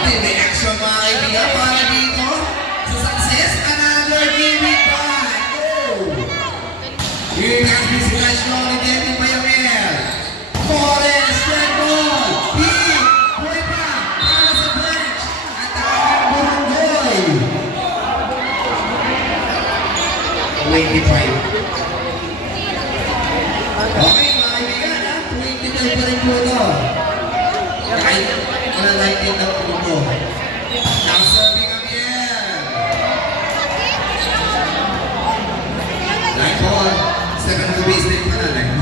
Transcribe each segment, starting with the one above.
May action mga kaibigan para dito. Sa success, another game it back. Here comes Miss National again by Amel. Forrest, red ball. Hit. Boy pa. Para sa bench. At ang Burungoy. 25. Okay mga kaibigan ha. 22 pa rin po ito. Kahit wala lighting na po ito. Now serving again. Line ball. Second to baseline pa na line.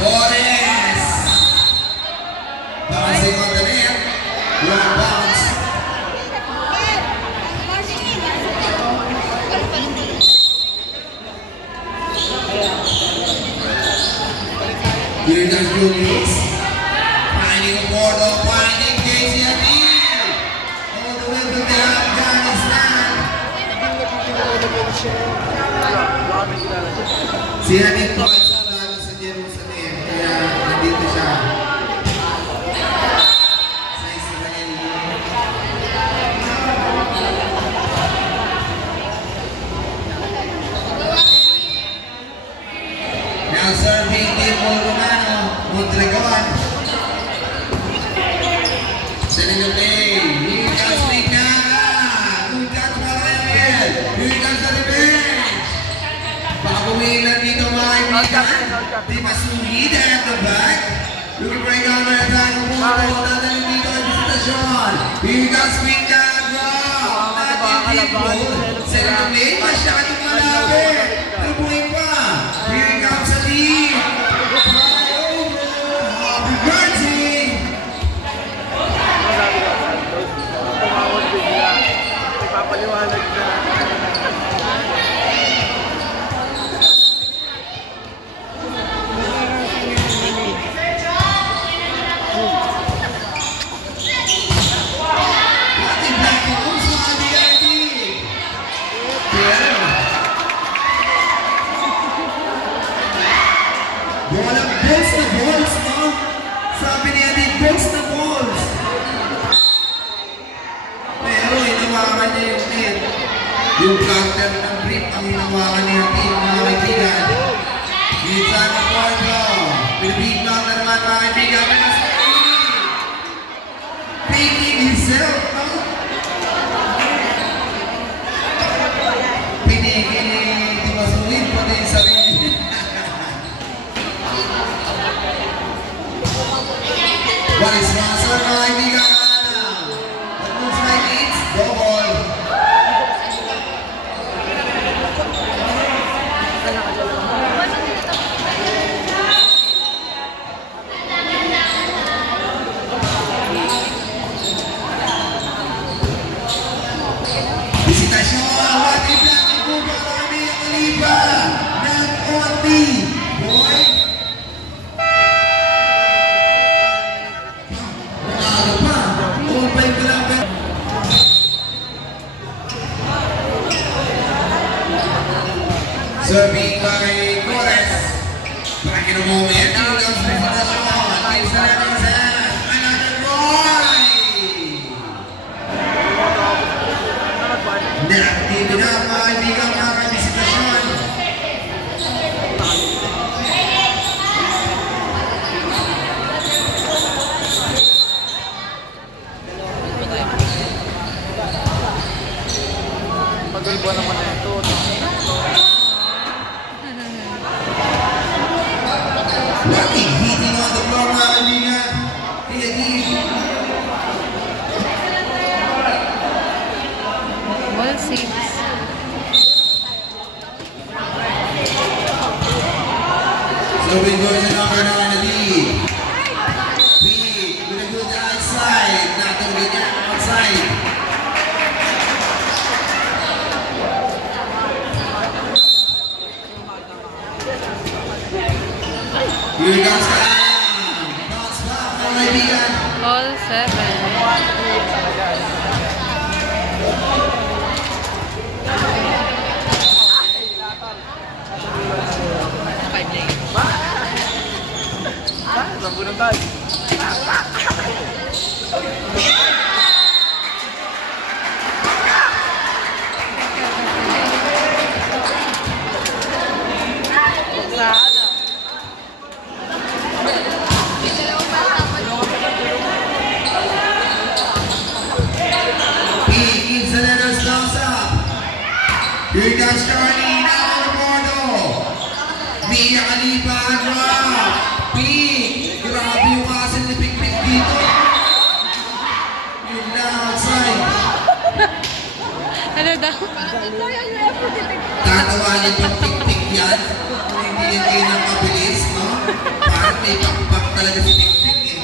Forrest! Bouncing on the net. Long bounce. Here comes Julius. Finding a border, finding Casey Adil. All the way to the Afghanistan. Si Adil po ay sandalo sa Jerusalem. Kaya nandito siya. Sa Israel. Now serving Timo Romano. Mondragon. Sending the play. Here comes Mignaga. Here comes Mariel. Here comes the revenge. Pakuwilan dito mga kaibigan. Di masuhid at the back. Looking for a counter attack. Dadalhin dito ang visitasyon. Here comes Mignaga. Natin Timo. Sending the play. Masyadong malapit. Nabuhin pa. Here comes the lead. Papaliwanag na. Sabi niya din, balls na balls. Pero hinawakan niya yung net. Yung counter ng grip ang hinawakan niya yung mga kaibigan. Minsan na Porto. Philippine counter naman mga kaibigan. Painting himself. Pinikinig, di masuwin po din sa sarili. What is Master mga kaibigan? That looks like it's double. Visitasyon, Wati Blanc, Buba, Army, Oliva, ng Only, boy. Serving by Torres. Back in a moment. Here comes Visitasyon. Takes the net in his hand. Another Roy. Nakakitibi na mga kaibigan mga Visitasyon. Pag-ulbo naman na ito. Wati hitting on the floor mga kaibigan. Ball 6. So we go to number 9 in the lead. Big with a good outside. Not going to get outside. Here comes Kalam. Bounce back mga kaibigan. Ball 7. Here comes Charlie, Navarro. Mia Khalifa, drop. Pink. Grabe yung kasin ni Pink dito. Yun lang, outside. Ano daw? Tatawanin pang Pink yan. Kung hindi yan kayo ng kabilis, no? Parang may pakpak talaga si Pink eh.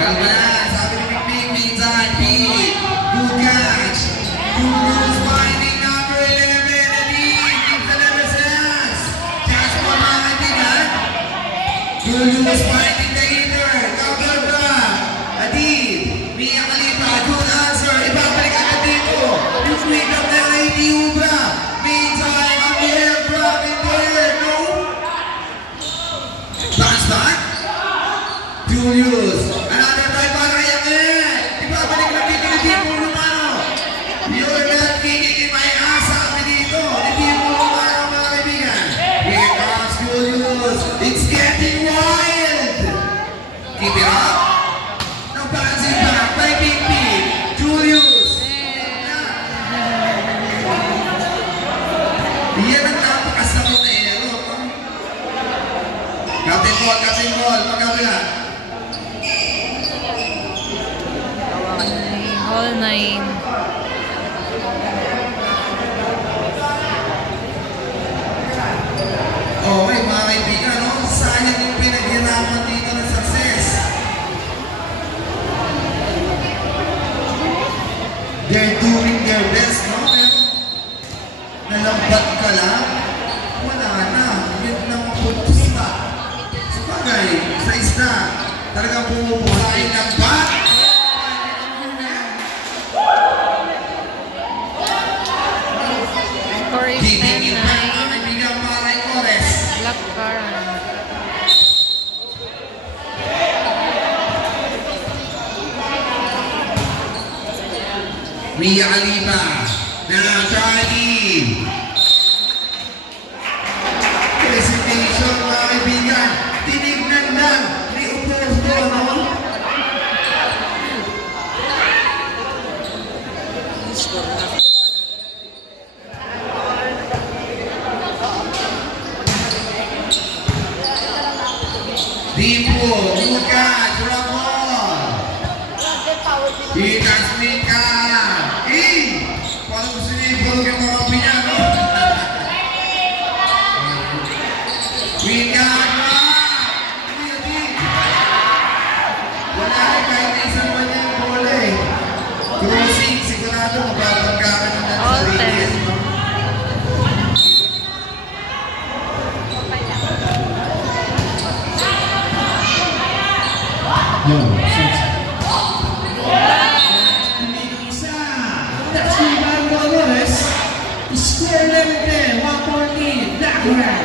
Kalma na, sabi ni Pink, minsan, Pink. Good catch. Julius finding number 11, Adid. Keeps the level sense. Just one mga kaibigan. Julius finding the hitter. Counter drop. Adid. Mia Khalifa, good answer. Ibabalik agad dito. Yung quick up na Lady Ubra. Meantime, ang air drop in there. No? Bounce back. Julius. Another try para kay Yakin. Ibabalik na dito ni Timo Romano. You're not kicking in my ass. Sabi dito. Ni Timo Romano mga kaibigan. Here comes Julius. It's getting wild. Keep it up. Now bouncing back by Big Pig. Julius. Yan ang napakasakot na ero. Captain Ball. Magkabila. All 9. Okay, mga kaibigan, no? Sayang yung pinaghirapan dito ng success. They're doing their best, no? Pero nalambat ka lang, wala na. Yun lang ang putos ka. Sabagay, sa isda, talagang bumubuhayin ng bat. Score is Giving it back, 10-9. mga kaibigan, mga Raikores. Black Karan. Mia Khalifa. Now Charlie. Presentation, mga kaibigan. Tinignan lang ni Uporto, no? Dipo, Lucas, Ramon. Itas ka. Parang gusto niya ipulog yung mga pinya, no? Lucas, wala eh, kahit na isang man yung bola eh. Crossing, sigurado mapapagka ka na ng All sarili. 10. No? No, isa. That's Ivan Dolores. Score level 10, 1 lead. Dagger.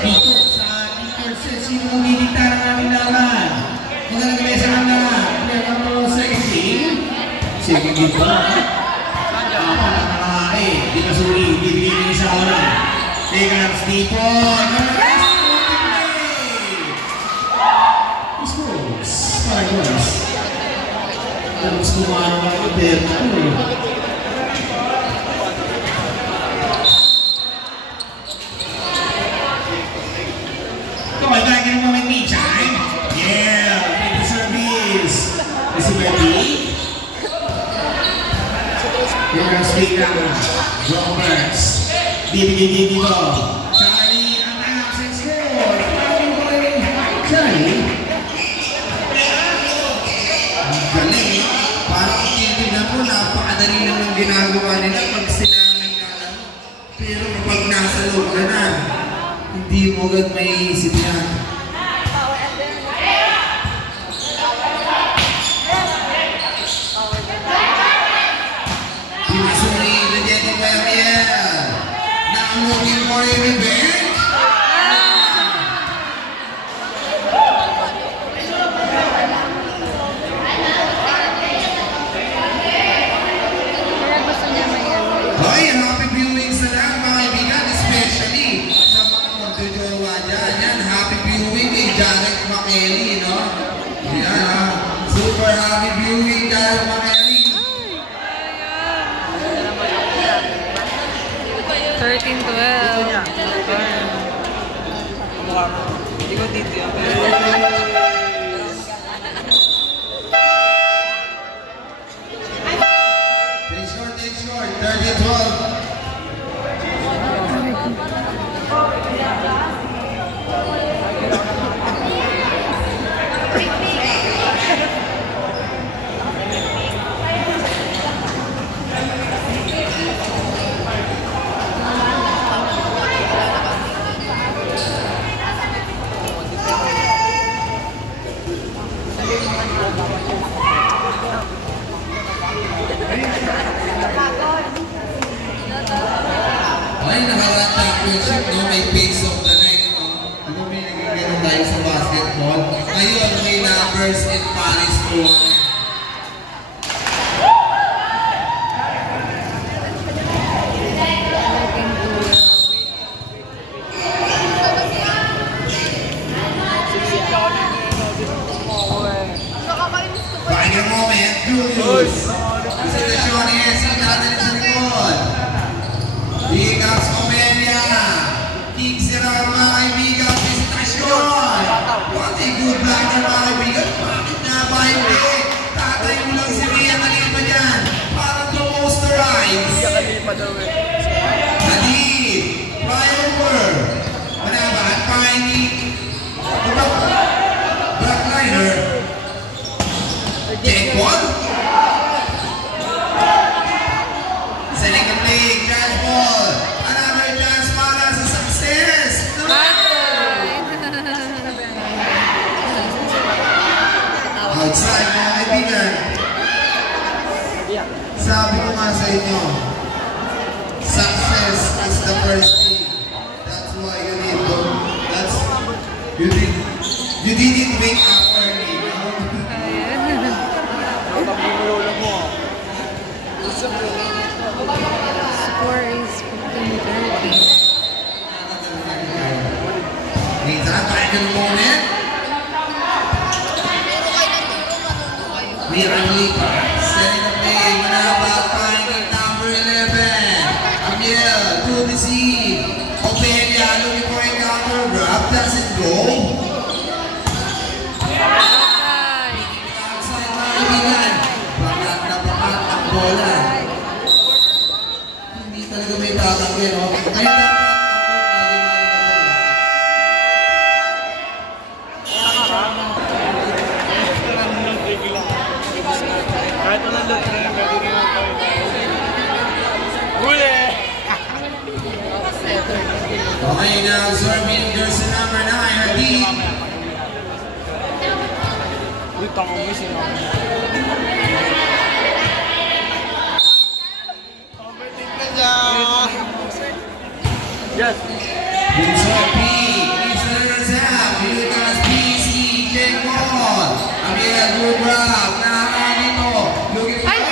Dito sa Dickerson, sino ang didikta ng aming laban? Magandang gabi sa mga number 17. Second dito. Di ka suri, bibigyan ng isa oras. Tigers dito. Paragones. Tapos kumano ka ng Berto. Come on, back in a moment, me time. Yeah, make the service. Kasi Betty. Here comes Tika. Roberts. Bibigyan dito. Charlie, ang absent score. Charlie. Galing, no? Parang titignan mo, napakadali lang ng ginagawa nila pag sila ang naglalaro. Pero kapag nasa loob ka na, hindi mo agad maiisip yan. Pinasuri, Lejeto Bayamiel. Now looking for a revenge. Kaya gusto niya may Hoy, happy viewing sa lahat mga kaibigan, especially sa mga magjojowa dyan. Yan, happy viewing kay Janet Makeli, no? Yan, ha? Super happy viewing, Janet Makeli. 13-12. Mukha mo. Hindi ko dito yan. Take short, 30-12. Ay, nakaka-championship, no? May pace of the night, no? Ano may naging ganun tayo sa basketball? Ngayon, may numbers in Paris to. Pakinggan mo, man. Julius. Presentasyon ni Essie natin sa likod. Bigas Omelia. King Sira mga kaibigan. Presentasyon. What a good blocker mga kaibigan. Bakit nga ba hindi? Tatay mo lang si Ria Kalipa dyan. Parang to-posterize. Hadid. Flyover. Manabat. Piney. Blackliner. Take one. Second league, chance ball. Another chance para sa success. Outside mga kaibigan. Sabi ko nga sa inyo, success is the first thing. That's why you need to, you didn't wake up early. Score is 15-13. Minsan, tayo ng moment. Miralipa, setting the play, Manabat, finding number 11. Amiel, to the seat. Opelia, looking for a counter, grab, doesn't go. Outside mga kaibigan. Bakat na bakat ang bola. Hindi talaga may tatanggi, no? Ay, dapat Kahit walang lot na gagawin mo tayo. Huli! okay, now serving jersey number 9, Hadid. Uy, tango mo yung sinama. Overtake na siya! Yes! Bunso P, it's the reserve. Here comes PC, Jake Paul. Amiel, good grab. Nahakan dito. Looking for it.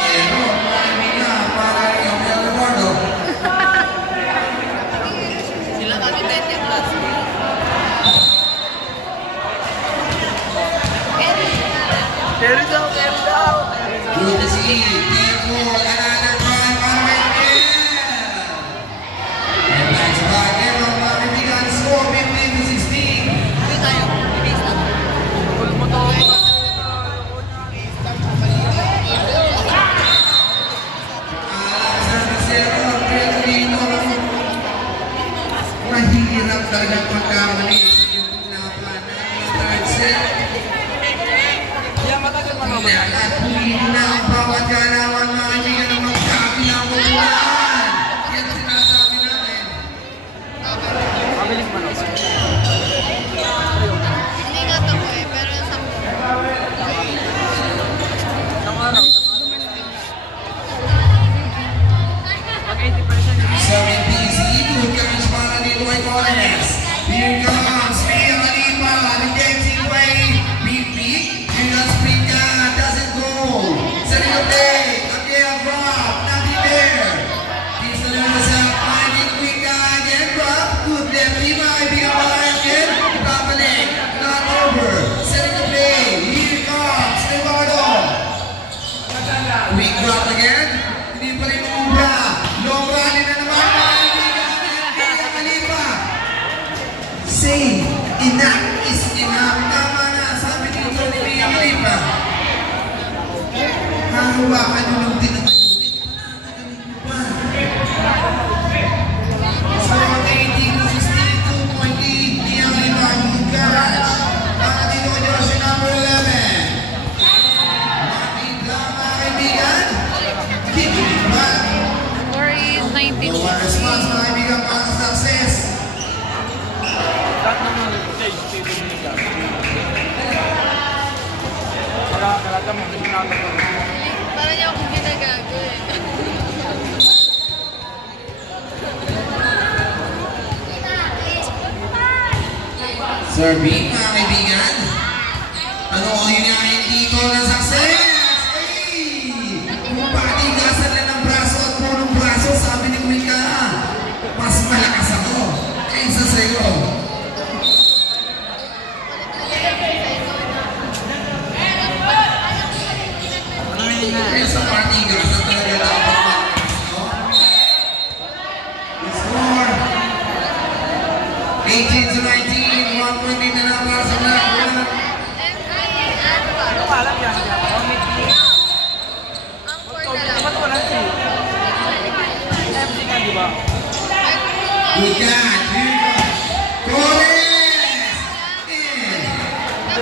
Pero, marami na. Para kay Amiel Eduardo. Sila kami 20 plus. Carry down, carry down! Good to see. Jake Paul, another try para kay Amiel. And that's back in on mga kaibigan. Score 15-16. Mahirap talaga pagkamali sa iyong laban ng third set. Kaya matagal man naman. At pumili na ang bawat ganawan mga kaibigan ng magkabilang umulan. Yan ang sinasabi natin. Mabilis man ako. Hindi nga ito ko eh, pero sa Isang araw. Pag 80%. Serving PC, good catch para dito kay Colenes. Here comes Mia Kalipa, the dancing way. Beat beat, here comes Prinka, doesn't go. Setting the play, again drop, nothing there. Keeps the level set, finding Prinka again, drop. Good left, Lima, big up again. Babalik, not over. Setting the play, here comes Eduardo. Quick drop again, hindi pa rin umubra. Long hawakan nyo lang din naman ulit. Pananagaling nyo pa. So, 18-62.8, Niyang Limang Catch. Para dito nyo si number 11. Mapit lang mga kaibigan. Kicking it back. Score is No 19. one response mga kaibigan para sa success. Lahat naman stage, table nila. Kalata mo, hindi na ako. Para niya akong ginagago eh. Serving mga kaibigan. Ano ang hinahin dito ng success? Ay! Patigasan lang ng braso at punong braso. Sabi ni Wika, mas malakas ako kaysa sa'yo. Kaya sa patigasan talaga dapat malakas, no? The score, 18-19, 1 point din na lang para sa Blackburn. Ano ka alam yan? Ba't wala si? MC nga, di ba? Good catch, Torres!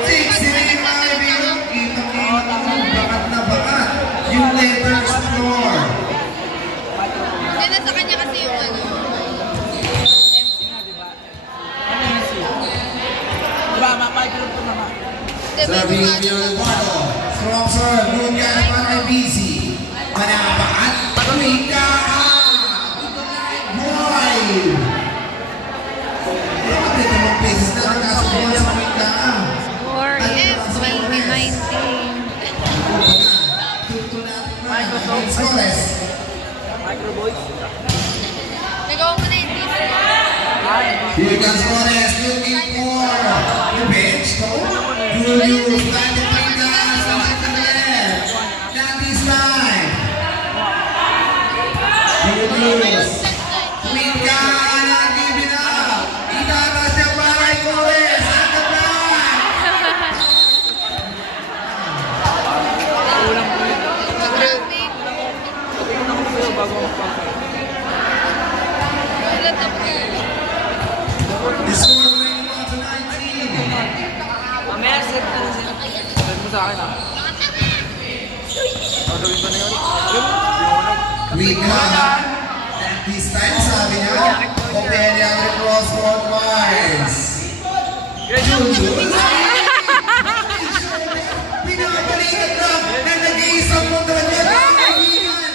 Six-inning mga kaibigan. Kitang-kita mo, bakat na bakat. Yung letters floor. Hindi na sa kanya kasi yung ano. MC nga, di ba? Ano MC? Di ba, micro to naman. Sabi ng Eduardo. Strong serve. Good catch para kay BC. Manapakat. Wika! Boy! Grabe, dalawang beses na nakasubuan sa Wika. Score is 2019. Scores. Micro boys. Nagawa mo na yung teaser. Here comes Torres looking for the bench. Julius landed by Gas on the left. Not this time. Julius. Wika not giving up. Itatas niya para kay Torres. At the back. Kulang po yun. Grabe. Tingnan ako sa'yo bago ako magpapay. Ulat ako eh. The score 21-19. Mamaya set na lang sila. Set mo sa akin ah. Gagawin ko na yun. Wika. This time sabi niya, Opelia cross court wise. Julius. Pinapalikat lang na nag-iisang mo talaga ng kaibigan.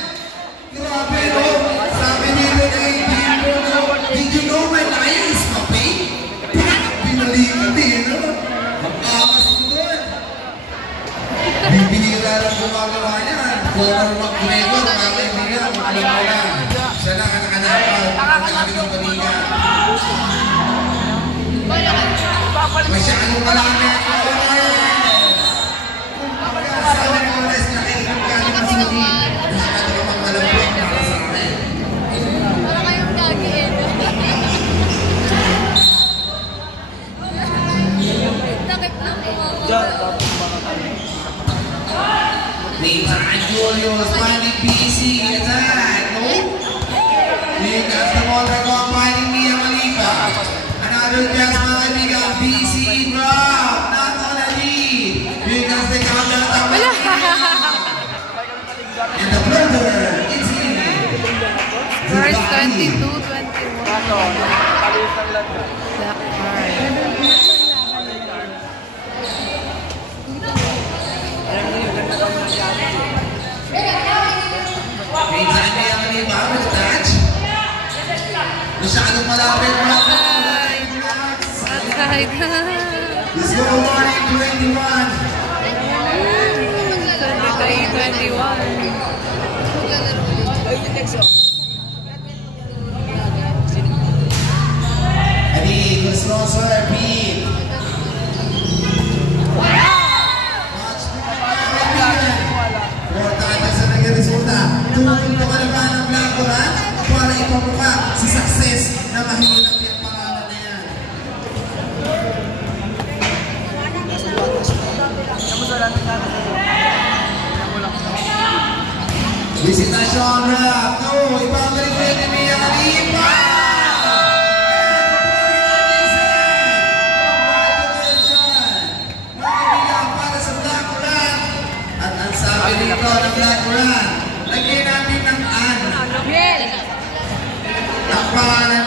Grabe, no? Sabi nila na did you know my life is my pain? Pinalikat din, no? Mag-amas mo doon. Bibinira lang gumagawa niyan. Conor McGregor, mga kaibigan, magmamala. Siya lang ang nakanapag. Pagkakami ng baliga. Masyadong malaki. Sabi ni Torres, nakikinig ka ni Masudi. Masyado ka magmalambot para sa akin. Para kayong gagi eh. Takip lang po ako. Diyan, tapos mga kami. Nathan Julius, finding PC, attack, no? Here comes the ball back on, finding Mia Malipa. Another catch, mga kaibigan, PC drop, not on a lead. Here comes the counter-attack. And the floater, it's in. Score is 22-21. Kaso, kalis ng lahat. Black card. Alam niyo yung ganda daw nangyari. Nathan Mia Malipa with the touch. Masyadong malapit, mga kaibigan. Outside. The score warning, 21. 23-21. Ay, yung text oh. Adi, good strong serve, Pete. Watch the kaibigan. Importante sa naging resulta. Tumulong ka na ba ng Blackburn para ipamuka si success na mahirap yung pangalan na yan. Kamusta lang natin? Alam mo lang. Visitasyon rap. No, ibabalik ko yung Mia Khalifa. Dito ng Black Run. Lagyan natin ng an. Yes. Takpakan